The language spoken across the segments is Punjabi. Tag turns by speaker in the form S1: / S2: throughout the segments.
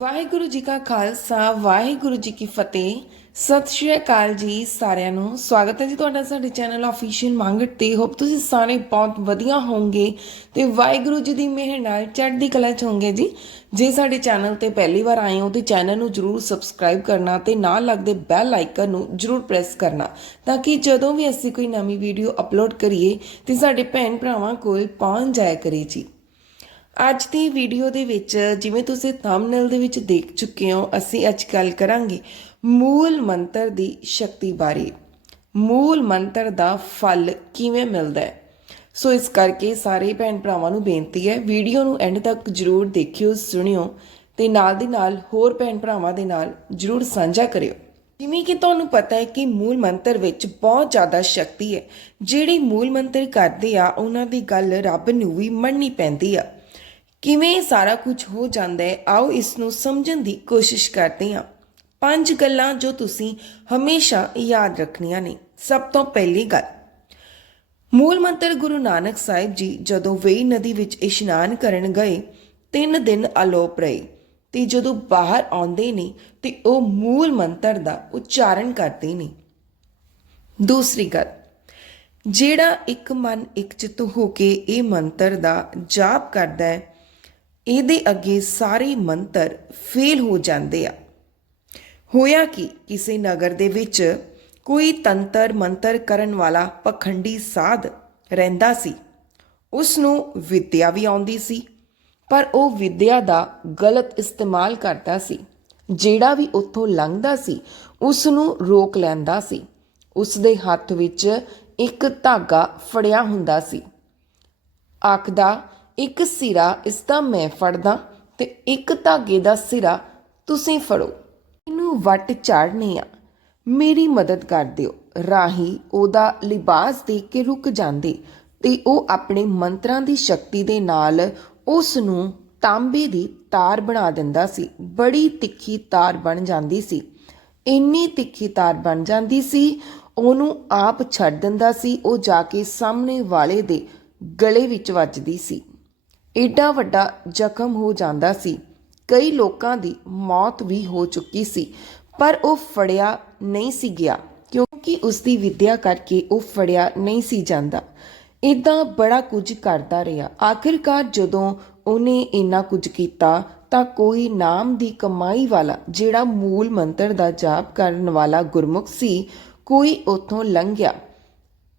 S1: ਵਾਹਿਗੁਰੂ ਜੀ ਕਾ ਖਾਲਸਾ, ਵਾਹਿਗੁਰੂ ਜੀ ਕੀ ਫਤਿਹ। ਸਤਿ ਸ਼੍ਰੀ ਅਕਾਲ ਜੀ ਸਾਰਿਆਂ ਨੂੰ। ਸਵਾਗਤ ਹੈ ਜੀ ਤੁਹਾਡਾ ਸਾਡੇ ਚੈਨਲ ਆਫੀਸ਼ੀਅਲ ਮੰਗਟ ਤੇ। ਹੋਪ ਤੁਸੀਂ ਸਾਰੇ ਬਹੁਤ ਵਧੀਆ ਹੋਵੋਗੇ ਤੇ ਵਾਹਿਗੁਰੂ ਜੀ ਦੀ ਮਿਹਰ ਨਾਲ ਚੜ੍ਹਦੀ ਕਲਾ ਚ ਹੋਵੋਗੇ ਜੀ। ਜੇ ਸਾਡੇ ਚੈਨਲ ਤੇ ਪਹਿਲੀ ਵਾਰ ਆਏ ਹੋ ਤੇ ਚੈਨਲ ਨੂੰ ਜਰੂਰ ਸਬਸਕ੍ਰਾਈਬ ਕਰਨਾ ਤੇ ਨਾਲ ਲੱਗਦੇ ਬੈਲ ਆਈਕਨ ਨੂੰ ਜਰੂਰ ਪ੍ਰੈਸ ਕਰਨਾ ਤਾਂ ਕਿ ਜਦੋਂ ਵੀ ਅਸੀਂ ਕੋਈ ਨਵੀਂ ਵੀਡੀਓ ਅਪਲੋਡ ਕਰੀਏ ਤੇ ਸਾਡੇ ਭੈਣ ਭਰਾਵਾਂ ਕੋਲ ਪਹੁੰਚ ਜਾਇਆ ਕਰੇ ਜੀ। ਅੱਜ ਦੀ ਵੀਡੀਓ ਦੇ ਵਿੱਚ ਜਿਵੇਂ ਤੁਸੀਂ ਥੰਬਨੇਲ ਦੇ ਵਿੱਚ ਦੇਖ ਚੁੱਕੇ ਹੋ, ਅਸੀਂ ਅੱਜ ਗੱਲ ਕਰਾਂਗੇ ਮੂਲ ਮੰਤਰ ਦੀ ਸ਼ਕਤੀ ਬਾਰੇ। ਮੂਲ ਮੰਤਰ ਦਾ ਫਲ ਕਿਵੇਂ ਮਿਲਦਾ ਹੈ? ਸੋ ਇਸ ਕਰਕੇ ਸਾਰੇ ਭੈਣ ਭਰਾਵਾਂ ਨੂੰ ਬੇਨਤੀ ਹੈ ਵੀਡੀਓ ਨੂੰ ਐਂਡ ਤੱਕ ਜਰੂਰ ਦੇਖਿਓ, ਸੁਣਿਓ ਤੇ ਨਾਲ ਦੀ ਨਾਲ ਹੋਰ ਭੈਣ ਭਰਾਵਾਂ ਦੇ ਨਾਲ ਜਰੂਰ ਸਾਂਝਾ ਕਰਿਓ। ਜਿਵੇਂ ਕਿ ਤੁਹਾਨੂੰ ਪਤਾ ਹੈ ਕਿ ਮੂਲ ਮੰਤਰ ਵਿੱਚ ਬਹੁਤ ਜ਼ਿਆਦਾ ਸ਼ਕਤੀ ਹੈ। ਜਿਹੜੀ ਮੂਲ ਮੰਤਰ ਕਰਦੇ ਆ, ਉਹਨਾਂ ਦੀ ਗੱਲ ਰੱਬ ਨੂੰ ਵੀ ਮੰਨਣੀ ਪੈਂਦੀ ਆ। ਕਿਵੇਂ ਸਾਰਾ ਕੁਝ ਹੋ ਜਾਂਦਾ ਹੈ, ਆਓ ਇਸ ਨੂੰ ਸਮਝਣ ਦੀ ਕੋਸ਼ਿਸ਼ ਕਰਦੇ ਹਾਂ। ਪੰਜ ਗੱਲਾਂ ਜੋ ਤੁਸੀਂ ਹਮੇਸ਼ਾ ਯਾਦ ਰੱਖਣੀਆਂ ਨੇ। ਸਭ ਤੋਂ ਪਹਿਲੀ ਗੱਲ, ਮੂਲ ਮੰਤਰ ਗੁਰੂ ਨਾਨਕ ਸਾਹਿਬ ਜੀ ਜਦੋਂ ਵੇਈ ਨਦੀ ਵਿੱਚ ਇਸ਼ਨਾਨ ਕਰਨ ਗਏ, ਤਿੰਨ ਦਿਨ ਅਲੋਪ ਰਹੇ। ਤੇ ਜਦੋਂ ਬਾਹਰ ਆਉਂਦੇ ਨੇ, ਤੇ ਉਹ ਮੂਲ ਮੰਤਰ ਦਾ ਉਚਾਰਨ ਕਰਦੇ ਨੇ। ਦੂਸਰੀ ਗੱਲ, ਜਿਹੜਾ ਇੱਕ ਮਨ ਇੱਕ ਚਿੱਤ ਹੋ ਕੇ ਇਹ ਮੰਤਰ ਦਾ ਜਾਪ ਕਰਦਾ ਹੈ ਇਹਦੇ ਅੱਗੇ ਸਾਰੇ ਮੰਤਰ ਫੇਲ ਹੋ ਜਾਂਦੇ ਆ। ਹੋਇਆ ਕਿ? ਕਿਸੇ ਨਗਰ ਦੇ ਵਿੱਚ ਕੋਈ ਤੰਤਰ ਮੰਤਰ ਕਰਨ ਵਾਲਾ ਪਖੰਡੀ ਸਾਧ ਰਹਿੰਦਾ ਸੀ। ਉਸ ਨੂੰ ਵਿਦਿਆ ਵੀ ਆਉਂਦੀ ਸੀ, ਪਰ ਉਹ ਵਿਦਿਆ ਦਾ ਗਲਤ ਇਸਤੇਮਾਲ ਕਰਦਾ ਸੀ। ਜਿਹੜਾ ਵੀ ਉੱਥੋਂ ਲੰਘਦਾ ਸੀ ਉਸ ਨੂੰ ਰੋਕ ਲੈਂਦਾ ਸੀ। ਉਸ ਦੇ ਹੱਥ ਵਿੱਚ ਇੱਕ ਧਾਗਾ ਫੜਿਆ ਹੁੰਦਾ ਸੀ। ਆਖਦਾ ਇੱਕ ਸਿਰਾ, ਇਸ ਦਾ ਮੈਂ ਫੜਦਾ ਤੇ ਇੱਕ ਧਾਗੇ ਦਾ ਸਿਰਾ ਤੁਸੀਂ ਫੜੋ। ਇਹਨੂੰ ਵੱਟ ਚਾੜਨੀ ਆ। ਮੇਰੀ ਮਦਦ ਕਰ ਦਿਓ। ਰਾਹੀ ਉਹਦਾ ਲਿਬਾਸ ਦੇਖ ਕੇ ਰੁਕ ਜਾਂਦੇ ਤੇ ਉਹ ਆਪਣੇ ਮੰਤਰਾਂ ਦੀ ਸ਼ਕਤੀ ਦੇ ਨਾਲ ਉਸ ਨੂੰ ਤਾਂਬੇ ਦੀ ਤਾਰ ਬਣਾ ਦਿੰਦਾ ਸੀ। ਬੜੀ ਤਿੱਖੀ ਤਾਰ ਬਣ ਜਾਂਦੀ ਸੀ। ਇੰਨੀ ਤਿੱਖੀ ਤਾਰ ਬਣ ਜਾਂਦੀ ਸੀ, ਉਹਨੂੰ ਆਪ ਛੱਡ ਦਿੰਦਾ ਸੀ। ਉਹ ਜਾ ਕੇ ਸਾਹਮਣੇ ਵਾਲੇ ਦੇ ਗਲੇ ਵਿੱਚ ਵੱਜਦੀ ਸੀ। ਏਡਾ ਵੱਡਾ ਜ਼ਖਮ ਹੋ ਜਾਂਦਾ ਸੀ। ਕਈ ਲੋਕਾਂ ਦੀ ਮੌਤ ਵੀ ਹੋ ਚੁੱਕੀ ਸੀ, ਪਰ ਉਹ ਫੜਿਆ ਨਹੀਂ ਸੀ ਗਿਆ, ਕਿਉਂਕਿ ਉਸ ਦੀ ਵਿਦਿਆ ਕਰਕੇ ਉਹ ਫੜਿਆ ਨਹੀਂ ਸੀ ਜਾਂਦਾ। ਇਦਾਂ ਬੜਾ ਕੁਝ ਕਰਦਾ ਰਿਹਾ। ਆਖਿਰਕਾਰ ਜਦੋਂ ਉਹਨੇ ਇੰਨਾ ਕੁਝ ਕੀਤਾ, ਤਾਂ ਕੋਈ ਨਾਮ ਦੀ ਕਮਾਈ ਵਾਲਾ, ਜਿਹੜਾ ਮੂਲ ਮੰਤਰ ਦਾ ਜਾਪ ਕਰਨ ਵਾਲਾ ਗੁਰਮੁਖ ਸੀ, ਕੋਈ ਉਥੋਂ ਲੰਘਿਆ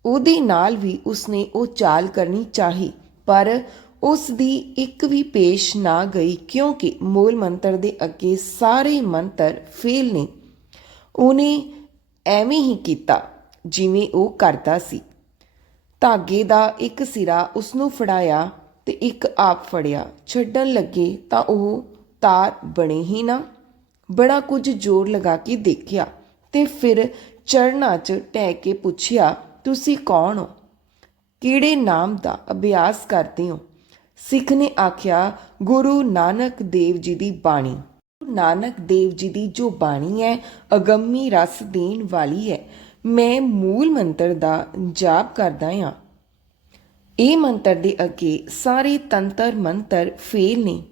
S1: ਉਹਦੇ ਨਾਲ ਵੀ ਉਸਨੇ ਉਹ ਚਾਲ ਕਰਨੀ ਚਾਹੀ, ਪਰ ਉਸ ਦੀ ਇੱਕ ਵੀ ਪੇਸ਼ ਨਾ ਗਈ ਕਿਉਂਕਿ ਮੂਲ ਮੰਤਰ ਦੇ ਅੱਗੇ ਸਾਰੇ ਮੰਤਰ ਫੇਲ ਨੇ। ਉਹਨੇ ਐਵੇਂ ਹੀ ਕੀਤਾ ਜਿਵੇਂ ਉਹ ਕਰਦਾ ਸੀ। ਧਾਗੇ ਦਾ ਇੱਕ ਸਿਰਾ ਉਸ ਨੂੰ ਫੜਾਇਆ ਤੇ ਇੱਕ ਆਪ ਫੜਿਆ। ਛੱਡਣ ਲੱਗੇ ਤਾਂ ਉਹ ਤਾਰ ਬਣੇ ਹੀ ਨਾ। ਬੜਾ ਕੁਝ ਜ਼ੋਰ ਲਗਾ ਕੇ ਦੇਖਿਆ ਤੇ ਫਿਰ ਚਰਨਾਂ 'ਚ ਟਹਿ ਕੇ ਪੁੱਛਿਆ, ਤੁਸੀਂ ਕੌਣ ਹੋ? ਕਿਹੜੇ ਨਾਮ ਦਾ ਅਭਿਆਸ ਕਰਦੇ ਹੋ? ਸਿੱਖ ਨੇ ਆਖਿਆ, ਗੁਰੂ ਨਾਨਕ ਦੇਵ ਜੀ ਦੀ ਬਾਣੀ। ਗੁਰੂ ਨਾਨਕ ਦੇਵ ਜੀ ਦੀ ਜੋ ਬਾਣੀ ਹੈ, ਅਗੰਮੀ ਰਸ ਦੇਣ ਵਾਲੀ ਹੈ। ਮੈਂ ਮੂਲ ਮੰਤਰ ਦਾ ਜਾਪ ਕਰਦਾ ਹਾਂ। ਇਹ ਮੰਤਰ ਦੇ ਅੱਗੇ ਸਾਰੇ ਤੰਤਰ ਮੰਤਰ ਫੇਲ ਨੇ।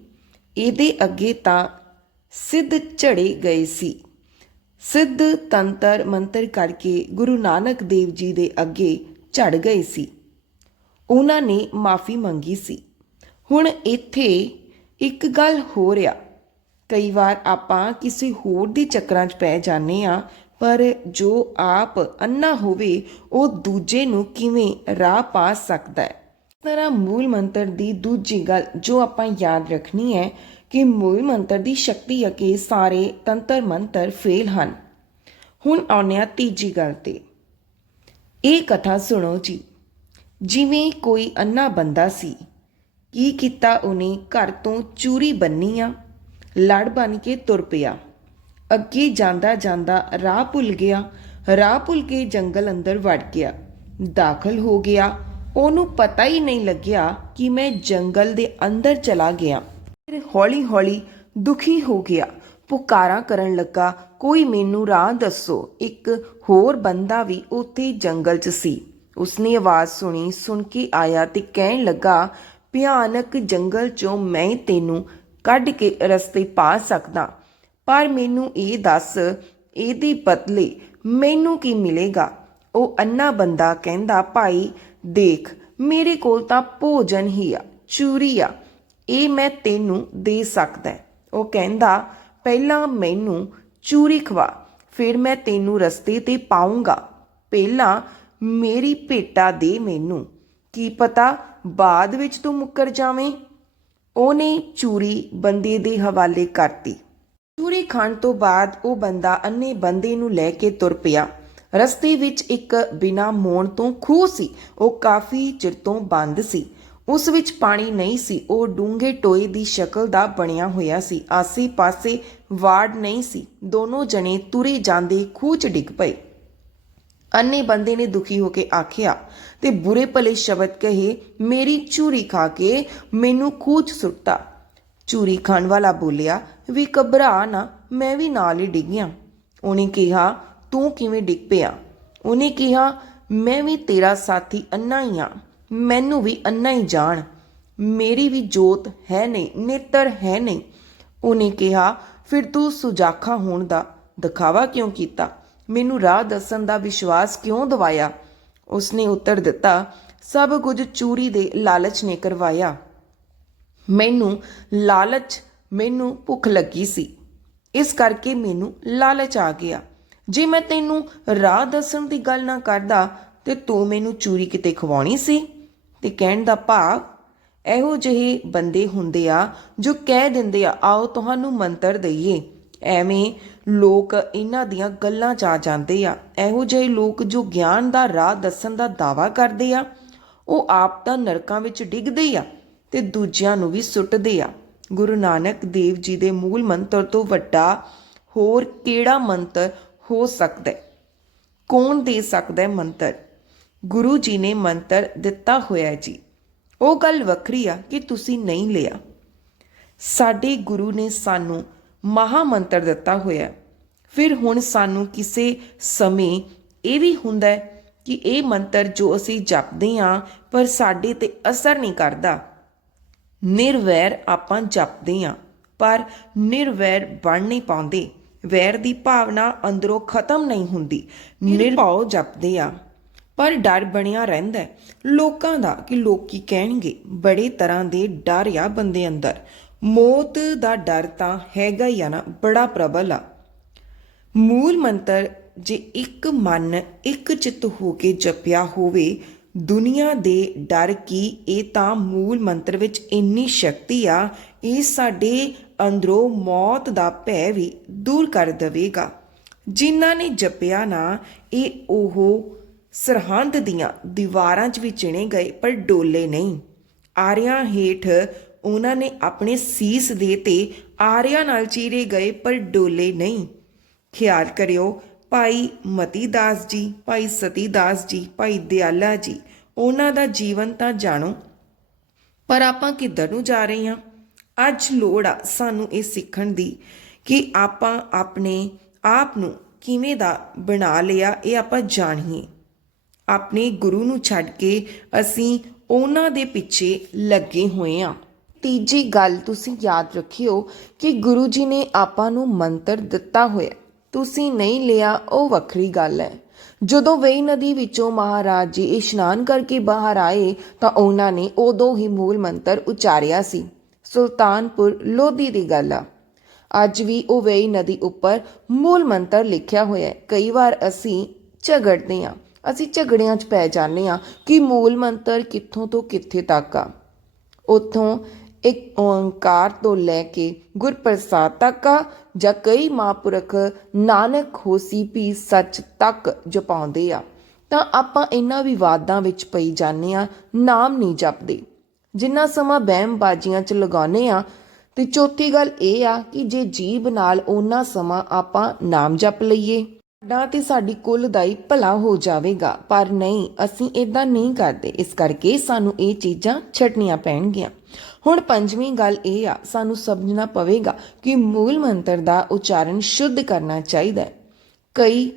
S1: ਇਹਦੇ ਅੱਗੇ ਤਾਂ ਸਿੱਧ ਝੜੇ ਗਏ ਸੀ। ਸਿੱਧ ਤੰਤਰ ਮੰਤਰ ਕਰਕੇ ਗੁਰੂ ਨਾਨਕ ਦੇਵ ਜੀ ਦੇ ਅੱਗੇ ਝੜ ਗਏ ਸੀ। ਉਹਨਾਂ ਨੇ ਮਾਫੀ ਮੰਗੀ ਸੀ। ਹੁਣ ਇੱਥੇ ਇੱਕ ਗੱਲ ਹੋ ਰਿਹਾ ਕਈ ਵਾਰ ਆਪਾਂ ਕਿਸੇ ਹੋਰ ਦੇ ਚੱਕਰਾਂ 'ਚ ਪੈ ਜਾਂਦੇ ਆ ਪਰ ਜੋ ਆਪ ਅੰਨਾ ਹੋਵੇ, ਉਹ ਦੂਜੇ ਨੂੰ ਕਿਵੇਂ ਰਾਹ ਪਾ ਸਕਦਾ ਹੈ? ਇਸ ਤਰ੍ਹਾਂ ਮੂਲ ਮੰਤਰ ਦੀ ਦੂਜੀ ਗੱਲ ਜੋ ਆਪਾਂ ਯਾਦ ਰੱਖਣੀ ਹੈ ਕਿ ਮੂਲ ਮੰਤਰ ਦੀ ਸ਼ਕਤੀ ਅਕੇ ਸਾਰੇ ਤੰਤਰ ਮੰਤਰ ਫੇਲ ਹਨ। ਹੁਣ ਆਉਂਦੇ ਹਾਂ ਤੀਜੀ ਗੱਲ ਤੇ। ਇਹ ਕਥਾ ਸੁਣੋ ਜੀ। ਜਿਵੇਂ ਕੋਈ ਅੰਨਾ ਬੰਦਾ ਸੀ ਕੀ ਕੀਤਾ ਉਹਨੇ? ਘਰ ਤੋਂ ਚੂਰੀ ਬੰਨੀ ਆ। ਲੜ ਬਨ ਕੇ ਤੁਰ ਪਿਆ। ਅੱਗੇ ਜਾਂਦਾ ਜਾਂਦਾ ਰਾਹ ਭੁੱਲ ਗਿਆ। ਰਾਹ ਭੁੱਲ ਕੇ ਜੰਗਲ ਅੰਦਰ ਵੜ ਗਿਆ। ਦਾਖਲ ਹੋ ਗਿਆ। ਉਹਨੂੰ ਪਤਾ ਹੀ ਨਹੀਂ ਲੱਗਿਆ ਕਿ ਮੈਂ ਜੰਗਲ ਦੇ ਅੰਦਰ ਚਲਾ ਗਿਆ। ਫਿਰ ਹੌਲੀ ਹੌਲੀ ਦੁਖੀ ਹੋ ਗਿਆ। ਪੁਕਾਰਾਂ ਕਰਨ ਲੱਗਾ, ਕੋਈ ਮੈਨੂੰ ਰਾਹ ਦੱਸੋ। ਇੱਕ ਹੋਰ ਬੰਦਾ ਵੀ ਉੱਥੇ ਜੰਗਲ 'ਚ ਸੀ। ਉਸਨੇ ਆਵਾਜ਼ ਸੁਣੀ, ਸੁਣ ਕੇ ਆਇਆ ਤੇ ਕਹਿਣ ਲੱਗਾ ਭਿਆਨਕ ਜੰਗਲ 'ਚੋਂ ਮੈਂ ਤੈਨੂੰ ਕੱਢ ਕੇ ਰਸਤੇ ਪਾ ਸਕਦਾ। ਪਰ ਮੈਨੂੰ ਇਹ ਦੱਸ, ਇਹਦੇ ਬਦਲੇ ਮੈਨੂੰ ਕੀ ਮਿਲੇਗਾ? ਉਹ ਅੰਨਾ ਬੰਦਾ ਕਹਿੰਦਾ, ਭਾਈ, ਦੇਖ, ਮੇਰੇ ਕੋਲ ਤਾਂ ਭੋਜਨ ਹੀ ਆ, ਚੂਰੀ ਆ, ਇਹ ਮੈਂ ਤੈਨੂੰ ਦੇ ਸਕਦਾ ਉਹ ਕਹਿੰਦਾ, ਪਹਿਲਾਂ ਮੈਨੂੰ ਚੂਰੀ ਖਵਾ, ਫਿਰ ਮੈਂ ਤੈਨੂੰ ਰਸਤੇ ਤੇ ਪਾਉਂਗਾ। ਪਹਿਲਾਂ ਮੇਰੀ ਭੇਟਾ ਦੇ ਮੈਨੂੰ। ਕੀ ਪਤਾ ਬਾਅਦ ਵਿੱਚ ਤੂੰ ਮੁੱਕਰ ਜਾਵੇਂ। ਉਹਨੇ ਚੂਰੀ ਬੰਦੇ ਦੇ ਹਵਾਲੇ ਕਰਤੀ। ਚੂਰੀ ਖਾਣ ਤੋਂ ਬਾਅਦ ਉਹ ਬੰਦਾ ਅੰਨੇ ਬੰਦੇ ਨੂੰ ਲੈ ਕੇ ਤੁਰ ਪਿਆ। ਰਸਤੇ ਵਿੱਚ ਇੱਕ ਬਿਨਾ ਮੋਣ ਤੋਂ ਖੂਹ ਸੀ। ਉਹ ਕਾਫੀ ਚਿਰ ਤੋਂ ਬੰਦ ਸੀ। ਉਸ ਵਿੱਚ ਪਾਣੀ ਨਹੀਂ ਸੀ। ਉਹ ਡੂੰਘੇ ਟੋਏ ਦੀ ਸ਼ਕਲ ਦਾ ਬਣਿਆ ਹੋਇਆ ਸੀ। ਆਸੇ-ਪਾਸੇ ਵਾੜ ਨਹੀਂ ਸੀ। ਦੋਨੋਂ ਜਣੇ ਤੁਰੇ ਜਾਂਦੇ ਖੂਹ 'ਚ ਡਿੱਗ ਪਏ। ਅੰਨੇ ਬੰਦੇ ਨੇ ਦੁਖੀ ਹੋ ਕੇ ਆਖਿਆ ਤੇ ਬੁਰੇ ਭਲੇ ਸ਼ਬਦ ਕਹੇ, ਮੇਰੀ ਚੂਰੀ ਖਾ ਕੇ ਮੈਨੂੰ ਖੂਚ ਸੁੱਟਾ ਚੂਰੀ ਖਾਣ ਵਾਲਾ ਬੋਲਿਆ, ਵੀ ਘਬਰਾ ਨਾ, ਮੈਂ ਵੀ ਨਾਲ ਹੀ ਡਿੱਗਿਆ। ਉਹਨੇ ਕਿਹਾ, ਤੂੰ ਕਿਵੇਂ ਡਿੱਗ ਪਿਆ? ਉਹਨੇ ਕਿਹਾ, ਮੈਂ ਵੀ ਤੇਰਾ ਸਾਥੀ ਅੰਨਾ ਹੀ ਆ, ਮੈਨੂੰ ਵੀ ਅੰਨਾ ਹੀ ਜਾਣ। ਮੇਰੀ ਵੀ ਜੋਤ ਹੈ ਨਹੀਂ, ਨੇਤਰ ਹੈ ਨਹੀਂ। ਉਹਨੇ ਕਿਹਾ, ਫਿਰ ਤੂੰ ਸੁਜਾਖਾ ਹੋਣ ਦਾ ਦਿਖਾਵਾ ਕਿਉਂ ਕੀਤਾ? ਮੈਨੂੰ ਰਾਹ ਦੱਸਣ ਦਾ ਵਿਸ਼ਵਾਸ ਕਿਉਂ ਦਵਾਇਆ? ਉਸਨੇ ਉੱਤਰ ਦਿੱਤਾ, ਸਭ ਕੁਝ ਚੂਰੀ ਦੇ ਲਾਲਚ ਨੇ ਕਰਵਾਇਆ। ਮੈਨੂੰ ਲਾਲਚ, ਮੈਨੂੰ ਭੁੱਖ ਲੱਗੀ ਸੀ। ਇਸ ਕਰਕੇ ਮੈਨੂੰ ਲਾਲਚ ਆ ਗਿਆ। ਜੇ ਮੈਂ ਤੈਨੂੰ ਰਾਹ ਦੱਸਣ ਦੀ ਗੱਲ ਨਾ ਕਰਦਾ, ਤੇ ਤੂੰ ਮੈਨੂੰ ਚੂਰੀ ਕਿਤੇ ਖਵਾਉਣੀ ਸੀ? ਤੇ ਕਹਿਣ ਦਾ ਭਾਵ, ਇਹੋ ਜਿਹੇ ਬੰਦੇ ਹੁੰਦੇ ਆ ਜੋ ਕਹਿ ਦਿੰਦੇ ਆ, ਆਓ ਤੁਹਾਨੂੰ ਮੰਤਰ ਦਈਏ। ਐਵੇਂ ਲੋਕ ਇਹਨਾਂ ਦੀਆਂ ਗੱਲਾਂ 'ਚ ਆ ਜਾਂਦੇ ਆ। ਇਹੋ ਜਿਹੇ ਲੋਕ ਜੋ ਗਿਆਨ ਦਾ, ਰਾਹ ਦੱਸਣ ਦਾ ਦਾਵਾ ਕਰਦੇ ਆ, ਉਹ ਆਪ ਤਾਂ ਨਰਕਾਂ ਵਿੱਚ ਡਿੱਗਦੇ ਆ ਤੇ ਦੂਜਿਆਂ ਨੂੰ ਵੀ ਸੁੱਟਦੇ ਆ। ਗੁਰੂ ਨਾਨਕ ਦੇਵ ਜੀ ਦੇ ਮੂਲ ਮੰਤਰ ਤੋਂ ਵੱਡਾ ਹੋਰ ਕਿਹੜਾ ਮੰਤਰ ਹੋ ਸਕਦਾ ਹੈ? ਕੌਣ ਦੇ ਸਕਦਾ ਹੈ ਮੰਤਰ? ਗੁਰੂ ਜੀ ਨੇ ਮੰਤਰ ਦਿੱਤਾ ਹੋਇਆ ਜੀ। ਉਹ ਗੱਲ ਵੱਖਰੀ ਆ ਕਿ ਤੁਸੀਂ ਨਹੀਂ ਲਿਆ। ਸਾਡੇ ਗੁਰੂ ਨੇ ਸਾਨੂੰ ਮਹਾ ਮੰਤਰ ਦਿੱਤਾ ਹੋਇਆ। ਫਿਰ ਹੁਣ ਸਾਨੂੰ ਕਿਸੇ ਸਮੇਂ ਇਹ ਵੀ ਹੁੰਦਾ ਹੈ ਕਿ ਇਹ ਮੰਤਰ ਜੋ ਅਸੀਂ ਜਪਦੇ ਹਾਂ ਪਰ ਸਾਡੇ ਤੇ ਅਸਰ ਨਹੀਂ ਕਰਦਾ। ਨਿਰਵੈਰ ਆਪਾਂ ਜਪਦੇ ਹਾਂ ਪਰ ਨਿਰਵੈਰ ਬਣ ਨਹੀਂ ਪਾਉਂਦੇ। ਵੈਰ ਦੀ ਭਾਵਨਾ ਅੰਦਰੋਂ ਖਤਮ ਨਹੀਂ ਹੁੰਦੀ। ਨਿਰਭਉ ਜਪਦੇ ਆ ਪਰ ਡਰ ਬਣਿਆ ਰਹਿੰਦਾ ਲੋਕਾਂ ਦਾ ਕਿ ਲੋਕ ਕੀ ਕਹਿਣਗੇ ਬੜੇ ਤਰ੍ਹਾਂ ਦੇ ਡਰ ਆ ਬੰਦੇ ਅੰਦਰ। ਮੌਤ ਦਾ ਡਰ ਤਾਂ ਹੈਗਾ ਹੀ ਆ ਨਾ, ਬੜਾ ਪ੍ਰਬਲ ਆ। ਮੂਲ ਮੰਤਰ, ਜੇ ਇੱਕ ਮਨ ਇੱਕ ਚਿੱਤ ਹੋ ਕੇ ਜਪਿਆ ਹੋਵੇ, ਦੁਨੀਆ ਦੇ ਡਰ ਕੀ ਇਹ ਤਾਂ ਮੂਲ ਮੰਤਰ ਵਿੱਚ ਇੰਨੀ ਸ਼ਕਤੀ ਆ, ਇਹ ਸਾਡੇ ਅੰਦਰੋਂ ਮੌਤ ਦਾ ਭੈ ਵੀ ਦੂਰ ਕਰ ਦੇਵੇਗਾ। ਜਿਨ੍ਹਾਂ ਨੇ ਜਪਿਆ ਨਾ, ਇਹ ਉਹ ਸਰਹੰਦ ਦੀਆਂ ਦੀਵਾਰਾਂ 'ਚ ਵੀ ਚਿਣੇ ਗਏ, ਪਰ ਡੋਲੇ ਨਹੀਂ। ਆਰਿਆਂ ਹੇਠ ਉਹਨਾਂ ਨੇ ਆਪਣੇ ਸੀਸ ਦੇ ਤੇ ਆਰਿਆਂ ਨਾਲ ਚੀਰੇ ਗਏ, ਪਰ ਡੋਲੇ ਨਹੀਂ। ਖਿਆਲ ਕਰਿਓ, ਭਾਈ ਮਤੀ ਦਾਸ ਜੀ, ਭਾਈ ਸਤੀ ਦਾਸ ਜੀ, ਭਾਈ ਦਿਆਲਾ ਜੀ, ਉਹਨਾਂ ਦਾ ਜੀਵਨ ਤਾਂ ਜਾਣੋ। ਪਰ ਆਪਾਂ ਕਿੱਧਰ ਨੂੰ ਜਾ ਰਹੇ ਹਾਂ? ਅੱਜ ਲੋੜ ਆ ਸਾਨੂੰ ਇਹ ਸਿੱਖਣ ਦੀ ਕਿ ਆਪਾਂ ਆਪਣੇ ਆਪ ਨੂੰ ਕਿਵੇਂ ਦਾ ਬਣਾ ਲਿਆ, ਇਹ ਆਪਾਂ ਜਾਣੀਏ। ਆਪਣੇ ਗੁਰੂ ਨੂੰ ਛੱਡ ਕੇ ਅਸੀਂ ਉਹਨਾਂ ਦੇ ਪਿੱਛੇ ਲੱਗੇ ਹੋਏ ਆ ਤੀਜੀ ਗੱਲ ਤੁਸੀਂ ਯਾਦ ਰੱਖਿਓ ਕਿ ਗੁਰੂ ਜੀ ਨੇ ਆਪਾਂ ਨੂੰ ਮੰਤਰ ਦਿੱਤਾ ਹੋਇਆ ਤੁਸੀਂ ਨਹੀਂ ਲਿਆ, ਉਹ ਵੱਖਰੀ ਗੱਲ ਹੈ। ਜਦੋਂ ਵੇਈ ਨਦੀ ਵਿੱਚੋਂ ਮਹਾਰਾਜ ਜੀ ਇਸ਼ਨਾਨ ਕਰਕੇ ਬਾਹਰ ਆਏ, ਤਾਂ ਉਹਨਾਂ ਨੇ ਉਦੋਂ ਹੀ ਮੂਲ ਮੰਤਰ ਉਚਾਰਿਆ ਸੀ। ਸੁਲਤਾਨਪੁਰ ਲੋਧੀ ਦੀ ਗੱਲ ਆ। ਅੱਜ ਵੀ ਉਹ ਵੇਈ ਨਦੀ ਉੱਪਰ ਮੂਲ ਮੰਤਰ ਲਿਖਿਆ ਹੋਇਆ ਹੈ। ਕਈ ਵਾਰ ਅਸੀਂ ਝਗੜਦੇ ਹਾਂ। ਅਸੀਂ ਝਗੜਿਆਂ 'ਚ ਪੈ ਜਾਂਦੇ ਹਾਂ ਕਿ ਮੂਲ ਮੰਤਰ ਕਿੱਥੋਂ ਤੋਂ ਕਿੱਥੇ ਤੱਕ ਆ। ਉੱਥੋਂ ਇੱਕ ਓੰਕਾਰ ਤੋਂ ਲੈ ਕੇ ਗੁਰਪ੍ਰਸਾਦ ਤੱਕ ਆ ਜਾਂ ਕਈ ਮਹਾਂਪੁਰਖ ਨਾਨਕ ਹੋਸੀ ਵੀ ਸੱਚ ਤੱਕ ਜਪਾਉਂਦੇ ਆ। ਤਾਂ ਆਪਾਂ ਇਹਨਾਂ ਵਿਵਾਦਾਂ ਵਿੱਚ ਪਈ ਜਾਂਦੇ ਆ ਨਾਮ ਨਹੀਂ ਜਪਦੇ। ਜਿੰਨਾ ਸਮਾਂ ਬਹਿਮ ਬਾਜੀਆਂ 'ਚ ਲਗਾਉਨੇ ਆ ਤੇ ਚੌਥੀ ਗੱਲ ਇਹ ਆ ਕਿ ਜੇ ਜੀਬ ਨਾਲ ਉਹਨਾਂ ਸਮਾਂ ਆਪਾਂ ਨਾਮ ਜਪ ਲਈਏ। ਸਾਡਾ ਤੇ ਸਾਡੀ ਕੁੱਲ ਦਾ ਹੀ ਭਲਾ ਹੋ ਜਾਵੇਗਾ, ਪਰ ਨਹੀਂ, ਅਸੀਂ ਇਦਾਂ ਨਹੀਂ ਕਰਦੇ। ਇਸ ਕਰਕੇ ਸਾਨੂੰ ਇਹ ਚੀਜ਼ਾਂ ਛੱਡਣੀਆਂ ਪੈਣਗੀਆਂ। ਹੁਣ ਪੰਜਵੀਂ ਗੱਲ ਇਹ ਆ, ਸਾਨੂੰ ਸਮਝਣਾ ਪਵੇਗਾ ਕਿ ਮੂਲ ਮੰਤਰ ਦਾ ਉਚਾਰਨ ਸ਼ੁੱਧ ਕਰਨਾ ਚਾਹੀਦਾ ਹੈ। ਕਈ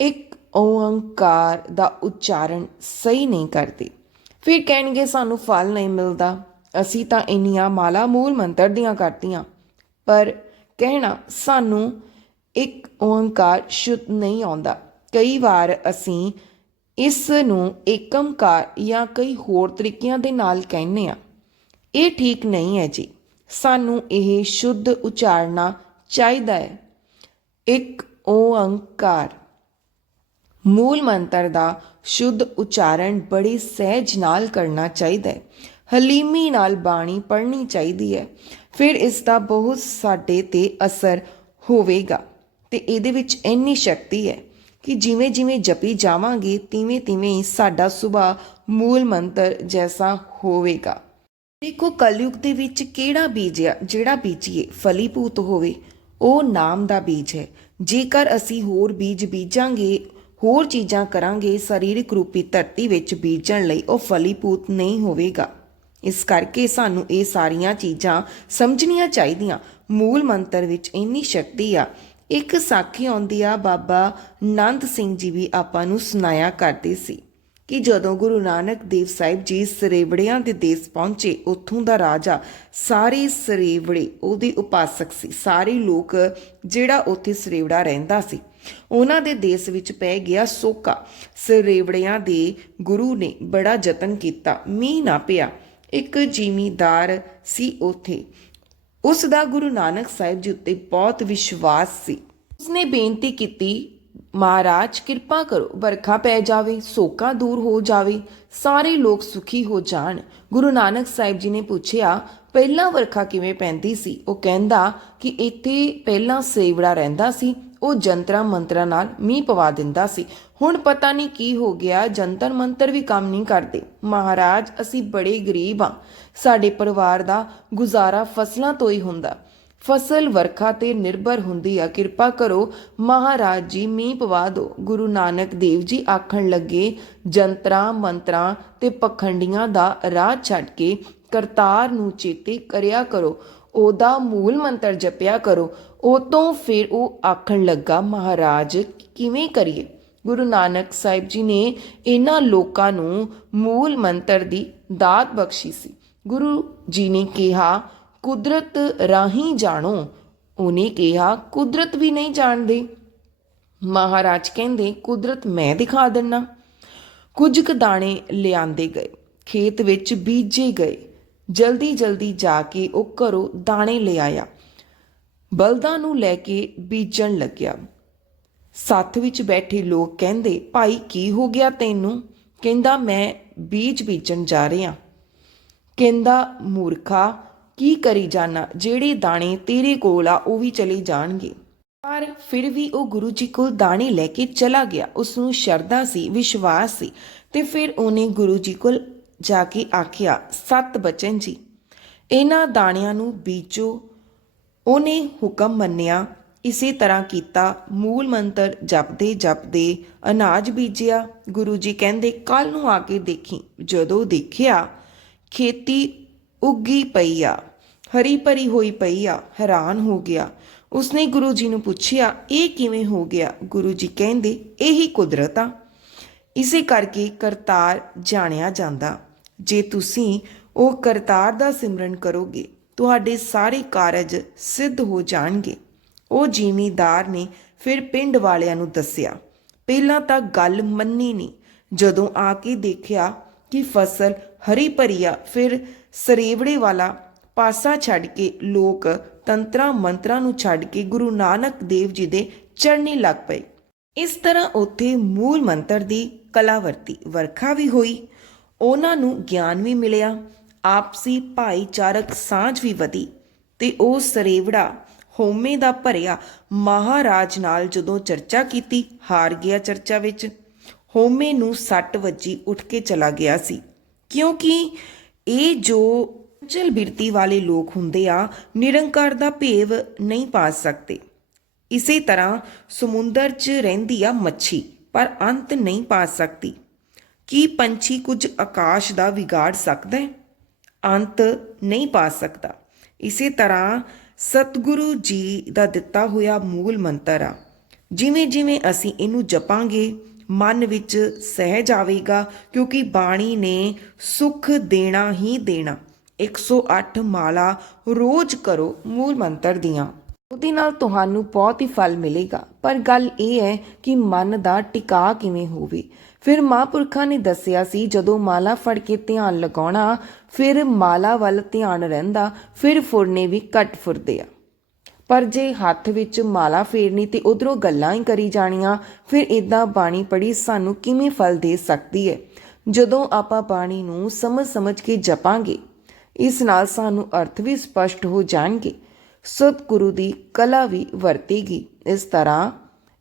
S1: ਇੱਕ ਓੰਕਾਰ ਦਾ ਉਚਾਰਨ ਸਹੀ ਨਹੀਂ ਕਰਦੇ। ਫਿਰ ਕਹਿਣਗੇ, ਸਾਨੂੰ ਫਲ ਨਹੀਂ ਮਿਲਦਾ। ਅਸੀਂ ਤਾਂ ਇੰਨੀਆਂ ਮਾਲਾ ਮੂਲ ਮੰਤਰ ਦੀਆਂ ਕਰਤੀਆਂ। ਪਰ ਕਹਿਣਾ, ਸਾਨੂੰ ਇੱਕ ਓੰਕਾਰ ਸ਼ੁੱਧ ਨਹੀਂ ਆਉਂਦਾ। ਕਈ ਵਾਰ ਅਸੀਂ ਇਸ ਨੂੰ ਏਕਮਕਾਰ ਜਾਂ ਕਈ ਹੋਰ ਤਰੀਕਿਆਂ ਦੇ ਨਾਲ ਕਹਿੰਦੇ ਆ ਇਹ ਠੀਕ ਨਹੀਂ ਹੈ ਜੀ। ਸਾਨੂੰ ਇਹ ਸ਼ੁੱਧ ਉਚਾਰਨਾ ਚਾਹੀਦਾ ਹੈ। ਇੱਕ ਓੰਕਾਰ ਮੂਲ ਮੰਤਰ ਦਾ ਸ਼ੁੱਧ ਉਚਾਰਨ ਬੜੀ ਸਹਿਜ ਨਾਲ ਕਰਨਾ ਚਾਹੀਦਾ ਹੈ। ਹਲੀਮੀ ਨਾਲ ਬਾਣੀ ਪੜ੍ਹਨੀ ਚਾਹੀਦੀ ਹੈ। ਫਿਰ ਇਸ ਦਾ ਬਹੁਤ ਸਾਡੇ ਤੇ ਅਸਰ ਹੋਵੇਗਾ। ਤੇ ਇਹਦੇ ਵਿੱਚ ਇੰਨੀ ਸ਼ਕਤੀ ਹੈ ਕਿ ਜਿਵੇਂ ਜਿਵੇਂ ਜਪੀ ਜਾਵਾਂਗੇ, ਤਿਵੇਂ ਤਿਵੇਂ ਹੀ ਸਾਡਾ ਸੁਭਾਅ ਮੂਲ ਮੰਤਰ ਜੈਸਾ ਹੋਵੇਗਾ। ਦੇਖੋ, ਕਲਯੁਗ ਦੇ ਵਿੱਚ ਕਿਹੜਾ ਬੀਜ ਆ, ਜਿਹੜਾ ਬੀਜੀਏ, ਫਲੀਭੂਤ ਹੋਵੇ, ਉਹ ਨਾਮ ਦਾ ਬੀਜ ਹੈ। ਜੇਕਰ ਅਸੀਂ ਹੋਰ ਬੀਜ ਬੀਜਾਂਗੇ, ਹੋਰ ਚੀਜ਼ਾਂ ਕਰਾਂਗੇ, ਸਰੀਰਕ ਰੂਪੀ ਧਰਤੀ ਵਿੱਚ ਬੀਜਣ ਲਈ ਉਹ ਫਲੀਭੂਤ ਨਹੀਂ ਹੋਵੇਗਾ। ਇਸ ਕਰਕੇ ਸਾਨੂੰ ਇਹ ਸਾਰੀਆਂ ਚੀਜ਼ਾਂ ਸਮਝਣੀਆਂ ਚਾਹੀਦੀਆਂ। ਮੂਲ ਮੰਤਰ ਵਿੱਚ ਇੰਨੀ ਸ਼ਕਤੀ ਆ ਇੱਕ ਸਾਖੀ ਆਉਂਦੀ ਆ, ਬਾਬਾ ਨੰਦ ਸਿੰਘ ਜੀ ਵੀ ਆਪਾਂ ਨੂੰ ਸੁਣਾਇਆ ਕਰਦੇ ਸੀ ਕਿ ਜਦੋਂ ਗੁਰੂ ਨਾਨਕ ਦੇਵ ਸਾਹਿਬ ਜੀ ਸਰੇਵੜਿਆਂ ਦੇ ਦੇਸ਼ ਪਹੁੰਚੇ, ਉੱਥੋਂ ਦਾ ਰਾਜਾ ਸਾਰੇ ਸਰੇਵੜੇ, ਉਹਦੇ ਉਪਾਸਕ ਸੀ, ਸਾਰੇ ਲੋਕ ਜਿਹੜਾ ਉੱਥੇ ਸਰੇਵੜਾ ਰਹਿੰਦਾ ਸੀ, ਉਹਨਾਂ ਦੇ ਦੇਸ਼ ਵਿੱਚ ਪੈ ਗਿਆ ਸੋਕਾ। ਸਰੇਵੜਿਆਂ ਦੇ ਗੁਰੂ ਨੇ ਬੜਾ ਯਤਨ ਕੀਤਾ, ਮੀਂਹ ਨਾ ਪਿਆ। ਇੱਕ ਜ਼ਿਮੀਦਾਰ ਸੀ ਉੱਥੇ ਉਸ ਦਾ ਗੁਰੂ ਨਾਨਕ ਸਾਹਿਬ ਜੀ ਉੱਤੇ ਬਹੁਤ ਵਿਸ਼ਵਾਸ ਸੀ। ਉਸਨੇ ਬੇਨਤੀ ਕੀਤੀ, ਮਹਾਰਾਜ, ਕਿਰਪਾ ਕਰੋ, ਵਰਖਾ ਪੈ ਜਾਵੇ, ਸੋਕਾ ਦੂਰ ਹੋ ਜਾਵੇ, ਸਾਰੇ ਲੋਕ ਸੁਖੀ ਹੋ ਜਾਣ। ਗੁਰੂ ਨਾਨਕ ਸਾਹਿਬ ਜੀ ਨੇ ਪੁੱਛਿਆ, ਪਹਿਲਾਂ ਵਰਖਾ ਕਿਵੇਂ ਪੈਂਦੀ ਸੀ? ਉਹ ਕਹਿੰਦਾ ਕਿ ਇੱਥੇ ਪਹਿਲਾਂ ਸੇਵੜਾ ਰਹਿੰਦਾ ਸੀ ਉਹ ਜੰਤਰਾਂ ਮੰਤਰਾਂ ਨਾਲ ਮੀਂਹ ਪਵਾ ਦਿੰਦਾ ਸੀ। ਹੁਣ ਪਤਾ ਨਹੀਂ ਕੀ ਹੋ ਗਿਆ, ਜੰਤਰ ਮੰਤਰ ਵੀ ਕੰਮ ਨਹੀਂ ਕਰਦੇ। ਮਹਾਰਾਜ, ਅਸੀਂ ਬੜੇ ਗਰੀਬ ਆ ਸਾਡੇ ਪਰਿਵਾਰ ਦਾ ਗੁਜ਼ਾਰਾ ਫਸਲਾਂ ਤੋਂ ਹੀ ਹੁੰਦਾ। ਫਸਲ ਵਰਖਾ ਤੇ ਨਿਰਭਰ ਹੁੰਦੀ ਆ। ਕਿਰਪਾ ਕਰੋ, ਮਹਾਰਾਜ ਜੀ, ਮੀਂਹ ਪਵਾ ਦਿਓ। ਗੁਰੂ ਨਾਨਕ ਦੇਵ ਜੀ ਆਖਣ ਲੱਗੇ, ਜੰਤਰਾਂ, ਮੰਤਰਾਂ ਤੇ ਪਖੰਡੀਆਂ ਦਾ ਰਾਹ ਛੱਡ ਕੇ ਕਰਤਾਰ ਨੂੰ ਚੇਤੇ ਕਰਿਆ ਕਰੋ। ਉਹਦਾ ਮੂਲ ਮੰਤਰ ਜਪਿਆ ਕਰੋ। ਉਹ ਤੋਂ ਫਿਰ ਉਹ ਆਖਣ ਲੱਗਾ, ਮਹਾਰਾਜ, ਕਿਵੇਂ ਕਰੀਏ? ਗੁਰੂ ਨਾਨਕ ਸਾਹਿਬ ਜੀ ਨੇ ਇਹਨਾਂ ਲੋਕਾਂ ਨੂੰ ਮੂਲ ਮੰਤਰ ਦੀ ਦਾਤ ਬਖਸ਼ੀ ਸੀ। ਗੁਰੂ ਜੀ ਨੇ ਕਿਹਾ, ਕੁਦਰਤ ਰਾਹੀਂ ਜਾਣੋ। ਉਹਨੇ ਕਿਹਾ, ਕੁਦਰਤ ਵੀ ਨਹੀਂ ਜਾਣਦੇ। ਮਹਾਰਾਜ ਕਹਿੰਦੇ, ਕੁਦਰਤ ਮੈਂ ਦਿਖਾ ਦਿੰਨਾ। ਕੁਝ ਕੁ ਦਾਣੇ ਲਿਆਂਦੇ ਗਏ, ਖੇਤ ਵਿੱਚ ਬੀਜੇ ਗਏ। ਜਲਦੀ ਜਲਦੀ ਜਾ ਕੇ ਉਹ ਘਰੋਂ ਦਾਣੇ ਲੈ ਆਇਆ। ਬਲਦਾਂ ਨੂੰ ਲੈ ਕੇ ਬੀਜਣ ਲੱਗਿਆ। ਸੱਥ ਵਿੱਚ ਬੈਠੇ ਲੋਕ ਕਹਿੰਦੇ, ਭਾਈ, ਕੀ ਹੋ ਗਿਆ ਤੈਨੂੰ? ਕਹਿੰਦਾ, ਮੈਂ ਬੀਜ ਬੀਜਣ ਜਾ ਰਿਹਾ। ਕਹਿੰਦਾ, ਮੂਰਖਾ, ਕੀ ਕਰੀ ਜਾਣਾ ਜਿਹੜੇ ਦਾਣੇ ਤੇਰੇ ਕੋਲ ਆ, ਉਹ ਵੀ ਚਲੇ ਜਾਣਗੇ। ਪਰ ਫਿਰ ਵੀ ਉਹ ਗੁਰੂ ਜੀ ਕੋਲ ਦਾਣੇ ਲੈ ਕੇ ਚਲਾ ਗਿਆ। ਉਸ ਨੂੰ ਸ਼ਰਧਾ ਸੀ, ਵਿਸ਼ਵਾਸ ਸੀ ਤੇ ਫਿਰ ਉਹਨੇ ਗੁਰੂ ਜੀ ਕੋਲ ਜਾ ਕੇ ਆਖਿਆ, ਸਤ ਬਚਨ ਜੀ, ਇਹਨਾਂ ਦਾਣਿਆਂ ਨੂੰ ਬੀਜੋ। ਉਹਨੇ ਹੁਕਮ ਮੰਨਿਆ, ਇਸੇ ਤਰ੍ਹਾਂ ਕੀਤਾ, ਮੂਲ ਮੰਤਰ ਜਪਦੇ ਜਪਦੇ ਅਨਾਜ ਬੀਜਿਆ। ਗੁਰੂ ਜੀ ਕਹਿੰਦੇ ਕੱਲ ਨੂੰ ਆ ਕੇ ਦੇਖੀ। ਜਦੋਂ ਦੇਖਿਆ, ਖੇਤੀ ਉੱਗੀ ਪਈ ਆ ਹਰੀ ਭਰੀ ਹੋਈ ਪਈ ਆ, ਹੈਰਾਨ ਹੋ ਗਿਆ। ਉਸਨੇ ਗੁਰੂ ਜੀ ਨੂੰ ਪੁੱਛਿਆ, ਇਹ ਕਿਵੇਂ ਹੋ ਗਿਆ? ਗੁਰੂ ਜੀ ਕਹਿੰਦੇ, ਇਹੀ ਕੁਦਰਤ ਆ। ਇਸੇ ਕਰਕੇ ਕਰਤਾਰ ਜਾਣਿਆ ਜਾਂਦਾ। ਜੇ ਤੁਸੀਂ ਉਹ ਕਰਤਾਰ ਦਾ ਸਿਮਰਨ ਕਰੋਗੇ, ਤੁਹਾਡੇ ਸਾਰੇ ਕਾਰਜ ਸਿੱਧ ਹੋ ਜਾਣਗੇ। ਉਹ ਜ਼ਿਮੀਦਾਰ ਨੇ ਫਿਰ ਪਿੰਡ ਵਾਲਿਆਂ ਨੂੰ ਦੱਸਿਆ, ਪਹਿਲਾਂ ਤਾਂ ਗੱਲ ਮੰਨੀ ਨਹੀਂ। ਜਦੋਂ ਆ ਕੇ ਦੇਖਿਆ ਕਿ ਫਸਲ ਹਰੀ ਭਰੀਆ ਫਿਰ ਸਰੇਵੜੇ ਵਾਲਾ ਪਾਸਾ ਛੱਡ ਕੇ ਲੋਕ ਤੰਤਰਾਂ ਮੰਤਰਾਂ ਨੂੰ ਛੱਡ ਕੇ ਗੁਰੂ ਨਾਨਕ ਦੇਵ ਜੀ ਦੇ ਚਰਨੀ ਲੱਗ ਪਏ। ਇਸ ਤਰ੍ਹਾਂ ਉੱਥੇ ਮੂਲ ਮੰਤਰ ਦੀ ਕਲਾਵਰਤੀ ਵਰਖਾ ਵੀ ਹੋਈ। ਉਹਨਾਂ ਨੂੰ ਗਿਆਨ ਵੀ ਮਿਲਿਆ, ਆਪਸੀ ਭਾਈਚਾਰਕ ਸਾਂਝ ਵੀ ਵਧੀ ਤੇ ਉਹ ਸਰੇਵੜਾ ਹੋਮੇ ਦਾ ਭਰਿਆ ਮਹਾਰਾਜ ਨਾਲ ਜਦੋਂ ਚਰਚਾ ਕੀਤੀ, ਹਾਰ ਗਿਆ ਚਰਚਾ ਵਿੱਚ। ਹੋਮੇ ਨੂੰ ਸੱਟ ਵੱਜੀ, ਉੱਠ ਕੇ ਚਲਾ ਗਿਆ ਸੀ। ਕਿਉਂਕਿ ਇਹ ਜੋ ਚਲ ਬਿਰਤੀ ਵਾਲੇ ਲੋਕ ਹੁੰਦੇ ਆ, ਨਿਰੰਕਾਰ ਦਾ ਭੇਵ ਨਹੀਂ ਪਾ ਸਕਦੇ। ਇਸੇ ਤਰ੍ਹਾਂ ਸਮੁੰਦਰ 'ਚ ਰਹਿੰਦੀ ਆ ਮੱਛੀ, ਪਰ ਅੰਤ ਨਹੀਂ ਪਾ ਸਕਦੀ। ਕੀ ਪੰਛੀ ਕੁਝ ਆਕਾਸ਼ ਦਾ ਵਿਗਾੜ ਸਕਦਾ ਹੈ? ਅੰਤ ਨਹੀਂ ਪਾ ਸਕਦਾ। ਇਸੇ ਤਰ੍ਹਾਂ ਸਤਿਗੁਰੂ ਜੀ ਦਾ ਦਿੱਤਾ ਹੋਇਆ ਮੂਲ ਮੰਤਰ ਆ, ਜਿਵੇਂ ਜਿਵੇਂ ਅਸੀਂ ਇਹਨੂੰ ਜਪਾਂਗੇ, ਮਨ ਵਿੱਚ ਸਹਿਜ ਆਵੇਗਾ, ਕਿਉਂਕਿ ਬਾਣੀ ਨੇ ਸੁਖ ਦੇਣਾ ਹੀ ਦੇਣਾ। 108 ਮਾਲਾ ਰੋਜ਼ ਕਰੋ ਮੂਲ ਮੰਤਰ ਦੀਆਂ। ਉਹਦੇ ਨਾਲ ਤੁਹਾਨੂੰ ਬਹੁਤ ਹੀ ਫਲ ਮਿਲੇਗਾ। ਪਰ ਗੱਲ ਇਹ ਹੈ ਕਿ ਮਨ ਦਾ ਟਿਕਾ ਕਿਵੇਂ ਹੋਵੇ? ਫਿਰ ਮਹਾਂਪੁਰਖਾਂ ਨੇ ਦੱਸਿਆ ਸੀ, ਜਦੋਂ ਮਾਲਾ ਫੜ ਕੇ ਧਿਆਨ ਲਗਾਉਣਾ, ਫਿਰ ਮਾਲਾ ਵੱਲ ਧਿਆਨ ਰਹਿੰਦਾ, ਫਿਰ ਫੁਰਨੇ ਵੀ ਘਟ ਫੁਰਦੇ ਆ। ਪਰ ਜੇ ਹੱਥ ਵਿੱਚ ਮਾਲਾ ਫੇਰਨੀ ਤੇ ਉਧਰੋਂ ਗੱਲਾਂ ਹੀ ਕਰੀ ਜਾਣੀਆਂ, ਫਿਰ ਇਦਾਂ ਬਾਣੀ ਪੜੀ ਸਾਨੂੰ ਕਿਵੇਂ ਫਲ ਦੇ ਸਕਦੀ ਹੈ ਜਦੋਂ ਆਪਾਂ ਬਾਣੀ ਨੂੰ ਸਮਝ ਸਮਝ ਕੇ ਜਪਾਂਗੇ, ਇਸ ਨਾਲ ਸਾਨੂੰ ਅਰਥ ਵੀ ਸਪਸ਼ਟ ਹੋ ਜਾਣਗੇ। ਸਤਿਗੁਰੂ ਦੀ ਕਲਾ ਵੀ ਵਰਤੇਗੀ। ਇਸ ਤਰ੍ਹਾਂ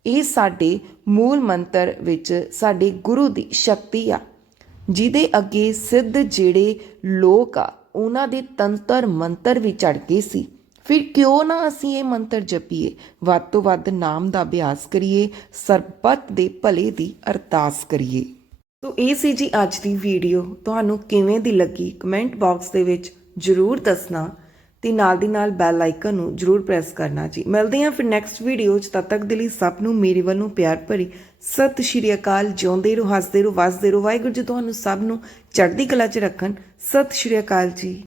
S1: ਇਹ ਸਾਡੇ ਮੂਲ ਮੰਤਰ ਵਿੱਚ ਸਾਡੇ ਗੁਰੂ ਦੀ ਸ਼ਕਤੀ ਆ। ਜਿਹਦੇ ਅੱਗੇ ਸਿੱਧ ਜਿਹੜੇ ਲੋਕ ਆ, ਉਹਨਾਂ ਦੇ ਤੰਤਰ ਮੰਤਰ ਵੀ ਚੜ ਗਏ ਸੀ। ਫਿਰ ਕਿਉਂ ਨਾ ਅਸੀਂ ਇਹ ਮੰਤਰ ਜਪੀਏ? ਵੱਧ ਤੋਂ ਵੱਧ ਨਾਮ ਦਾ ਅਭਿਆਸ ਕਰੀਏ, ਸਰਬੱਤ ਦੇ ਭਲੇ ਦੀ ਅਰਦਾਸ ਕਰੀਏ। ਤੋ ਇਹ ਸੀ ਜੀ ਅੱਜ ਦੀ ਵੀਡੀਓ ਤੁਹਾਨੂੰ ਕਿਵੇਂ ਦੀ ਲੱਗੀ? ਕਮੈਂਟ ਬਾਕਸ ਦੇ ਵਿੱਚ ਜਰੂਰ ਦੱਸਣਾ। ਤੇ ਨਾਲ ਦੀ ਨਾਲ ਬੈਲ ਆਈਕਨ ਨੂੰ ਜਰੂਰ ਪ੍ਰੈਸ ਕਰਨਾ ਜੀ। ਮਿਲਦੇ ਹਾਂ ਫਿਰ ਨੈਕਸਟ ਵੀਡੀਓ 'ਚ ਤਦ ਤੱਕ ਦੇ ਲਈ ਸਭ ਨੂੰ ਮੇਰੇ ਵੱਲੋਂ ਪਿਆਰ ਭਰੀ ਸਤਿ ਸ਼੍ਰੀ ਅਕਾਲ। ਜਿਉਂਦੇ ਰਹੋ, ਹੱਸਦੇ ਰਹੋ, ਵਸਦੇ ਰਹੋ। ਵਾਹਿਗੁਰੂ ਜੀ ਤੁਹਾਨੂੰ ਸਭ ਨੂੰ ਚੜ੍ਹਦੀ ਕਲਾ 'ਚ ਰੱਖਣ। ਸਤਿ ਸ਼੍ਰੀ ਅਕਾਲ ਜੀ।